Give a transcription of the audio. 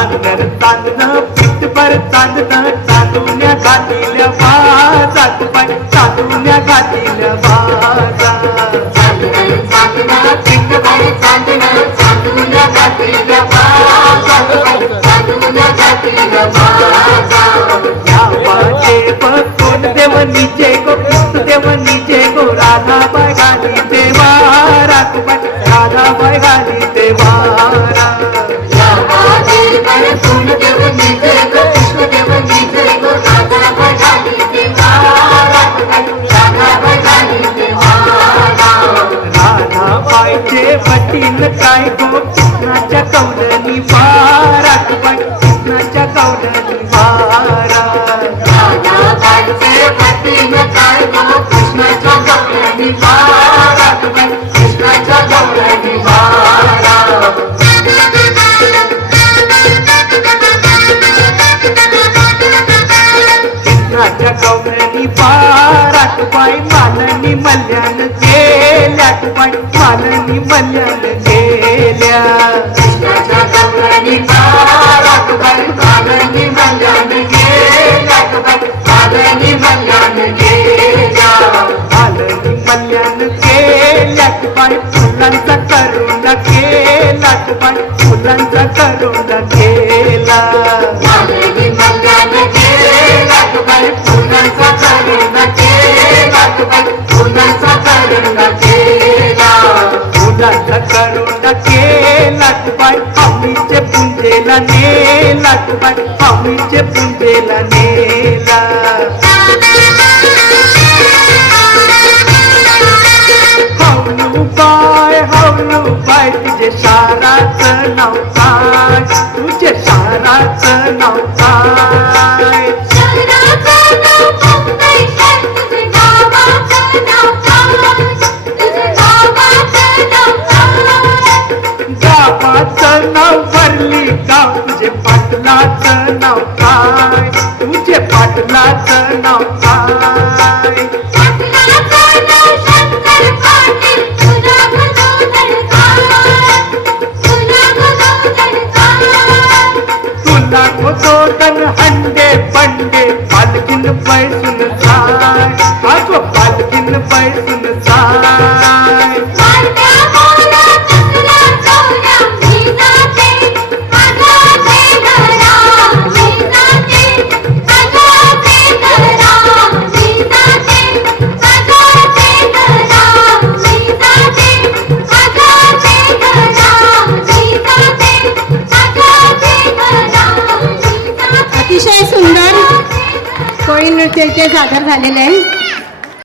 चांदणं चांदणं पिठभर चांदणं चांदुल्या घातिल्या बाजात बाई चांदुल्या घातिल्या बाजात चांदणं चांदणं पिठभर चांदणं चांदुल्या घातिल्या बाजात बाई चांदुल्या घातिल्या बाजात या देव कोण देव निजे गो कृष्ण देव निजे गो राधाबाई घाली देवारात बाई राधाबाई घाली देवारा देव निजे गो कृष्ण देव निजे गो राधाबाई घाली देवारात राधाबाई घाली देवारा राधाबाईचे वटील काय गो कृष्णाच्या कौलनी वारात बाई कृष्णाच्या कौलनी वारा राधाबाईचे वटील काय गो कृष्णाच्या कौलनी वारात बाई कृष्णाच्या कौलनी वारा कृष्णाच्या कौलनी वारात बाई मालनी मल्यान गेल्यात बाई मालनी मल्यान गेल्या कृष्णाच्या कौलनी वारात बाई मालनी मल्यान गेल्यात बाई मालनी मल्यान गेल्या मालनी मल्यान गेल्यात बाई फुलांचा करुणा केलात बाई फुलांचा करुणा केला मालनी मल्यान गेल्यात बाई फुलांचा करुणा केलात बाई फुलांचा करुणा केला फुलांचा करुणा केलात बाई आम्हीचे पुंजेला नेलात बाई आम्हीचे पुंजेला नेला हवलू बाय तुझे शाराचं नाव काय तुझे शाराचं नाव काय गावाचं नाव वरली गाव तुझे पाटलाचं नाव काय तुझे पाटलाचं नाव काय तुला गोदन हंडे पंडे पालखीन पैसून जाय अगो पालखीन पैसून जाय अतिशय सुंदर कोळी नृत्य इथे सादर झालेले आहे.